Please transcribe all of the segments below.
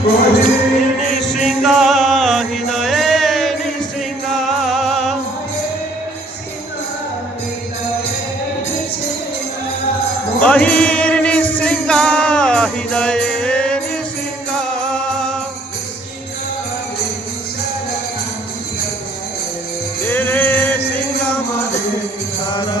নিসিংহা হৃদয়ে নিসিংহা বহির নিসিংহা হৃদয়ে নিসিংহা তেরে সিংহা মনে সারা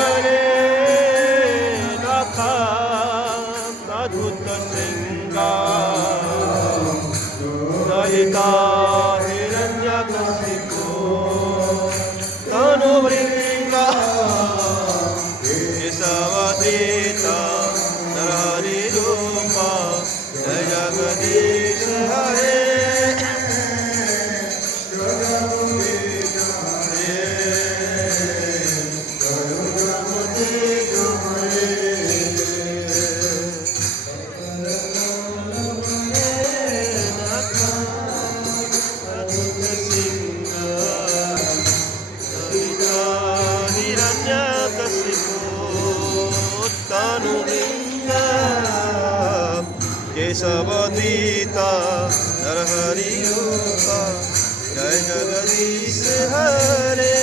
Germany. केशवतीता नरहरि रूपा जय जगदीश हरे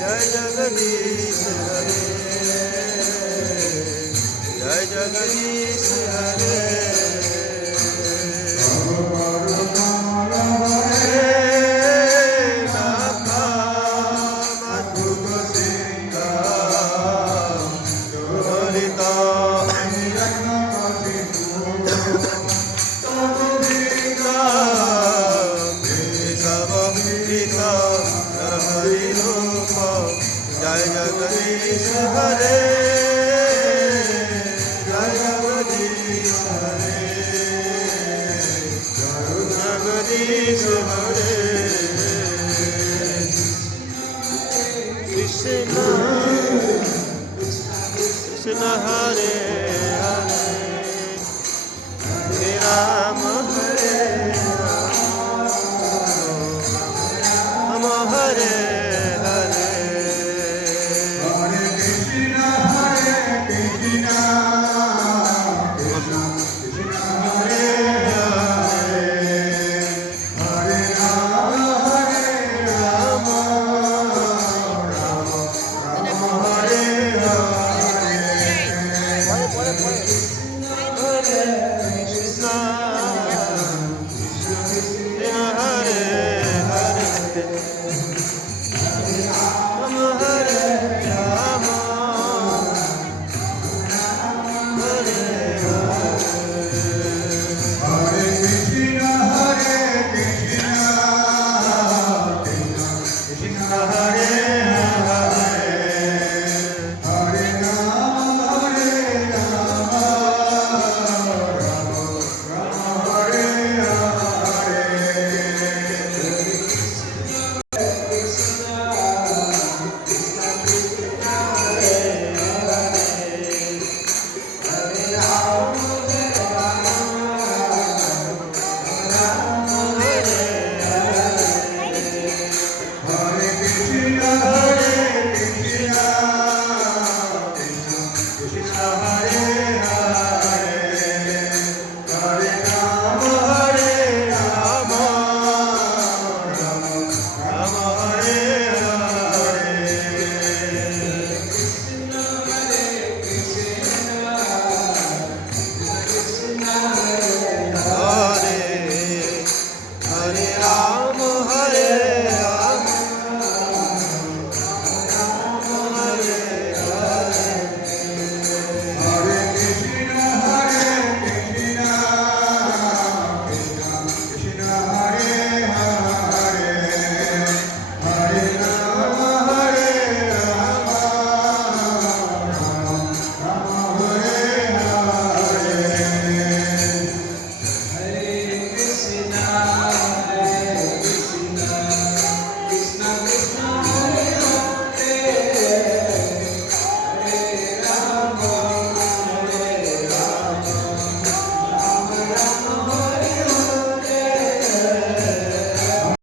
जय जगदीश हरे जय जगदीश हरे जगदीश हरे